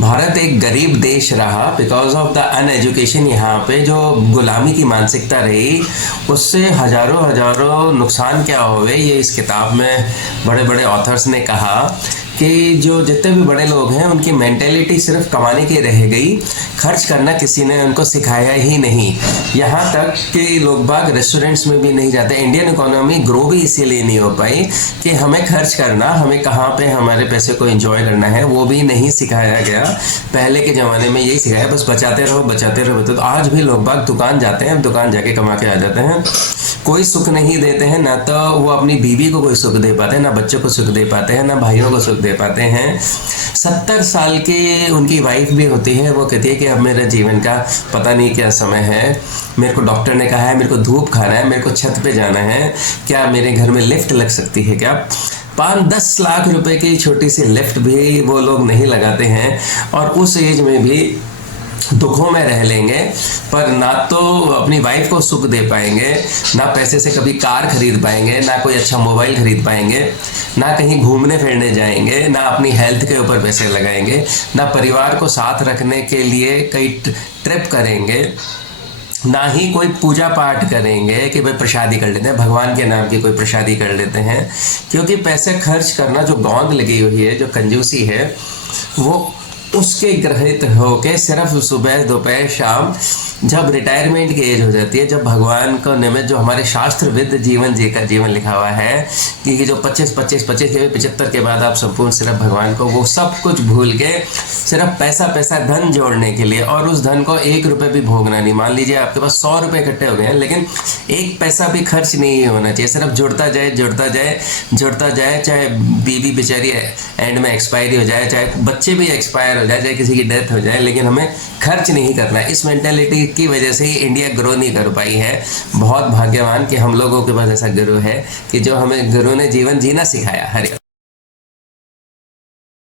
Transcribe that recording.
भारत एक गरीब देश रहा बिकॉज ऑफ द अनएजुकेशन। यहाँ पे जो गुलामी की मानसिकता रही उससे हजारों हजारों नुकसान क्या हुए, ये इस किताब में बड़े बड़े ऑथर्स ने कहा कि जो जितने भी बड़े लोग हैं उनकी मेंटेलिटी सिर्फ कमाने की रह गई, खर्च करना किसी ने उनको सिखाया ही नहीं। यहाँ तक कि लोग बाग रेस्टोरेंट्स में भी नहीं जाते। इंडियन इकोनॉमी ग्रो भी इसीलिए नहीं हो पाई कि हमें खर्च करना, हमें कहाँ पे हमारे पैसे को एंजॉय करना है वो भी नहीं सिखाया गया। पहले के ज़माने में यही सिखाया, बस बचाते रहो बचाते रहो। तो आज भी लोग बाग दुकान जाते हैं, दुकान जाके कमा के आ जाते हैं, कोई सुख नहीं देते हैं। ना तो वो अपनी बीवी को कोई सुख दे पाते हैं, ना बच्चों को सुख दे पाते हैं, ना भाइयों को सुख दे पाते हैं। 70 साल की उनकी वाइफ भी होती है, वो कहती है कि अब मेरे जीवन का पता नहीं क्या समय है, मेरे को डॉक्टर ने कहा है मेरे को धूप खाना है, मेरे को छत पे जाना है, क्या मेरे घर में लिफ्ट लग सकती है क्या? 5-10 लाख रुपए की छोटी सी लिफ्ट भी वो लोग नहीं लगाते हैं और उस एज में भी दुखों में रह लेंगे, पर ना तो अपनी वाइफ को सुख दे पाएंगे, ना पैसे से कभी कार खरीद पाएंगे, ना कोई अच्छा मोबाइल खरीद पाएंगे, ना कहीं घूमने फिरने जाएंगे, ना अपनी हेल्थ के ऊपर पैसे लगाएंगे, ना परिवार को साथ रखने के लिए कई ट्रिप करेंगे, ना ही कोई पूजा पाठ करेंगे कि भाई प्रसादी कर लेते हैं, भगवान के नाम की कोई प्रसादी कर लेते हैं। क्योंकि पैसे खर्च करना, जो गोंद लगी हुई है, जो कंजूसी है, वो उसके ग्रहित होके सिर्फ सुबह दोपहर शाम जब रिटायरमेंट की एज हो जाती है, जब भगवान को निमित्त जो हमारे शास्त्रविद जीवन जी का जीवन लिखा हुआ है कि जो 25 के बाद आप संपूर्ण सिर्फ भगवान को, वो सब कुछ भूल के सिर्फ पैसा पैसा धन जोड़ने के लिए, और उस धन को 1 रुपये भी भोगना नहीं। मान लीजिए आपके पास 100 रुपये इकट्ठे हो गए हैं, लेकिन 1 पैसा भी खर्च नहीं होना चाहिए, सिर्फ जुड़ता जाए जुड़ता जाए जुड़ता जाए। चाहे बीवी बेचारी एंड में एक्सपायरी हो जाए, चाहे बच्चे भी एक्सपायर हो जाए, चाहे किसी की डेथ हो जाए, लेकिन हमें खर्च नहीं करना। इस मेंटेलिटी की वजह से ही इंडिया ग्रो नहीं कर पाई है। बहुत भाग्यवान कि हम लोगों के पास ऐसा गुरु है कि जो हमें गुरु ने जीवन जीना सिखाया। हरे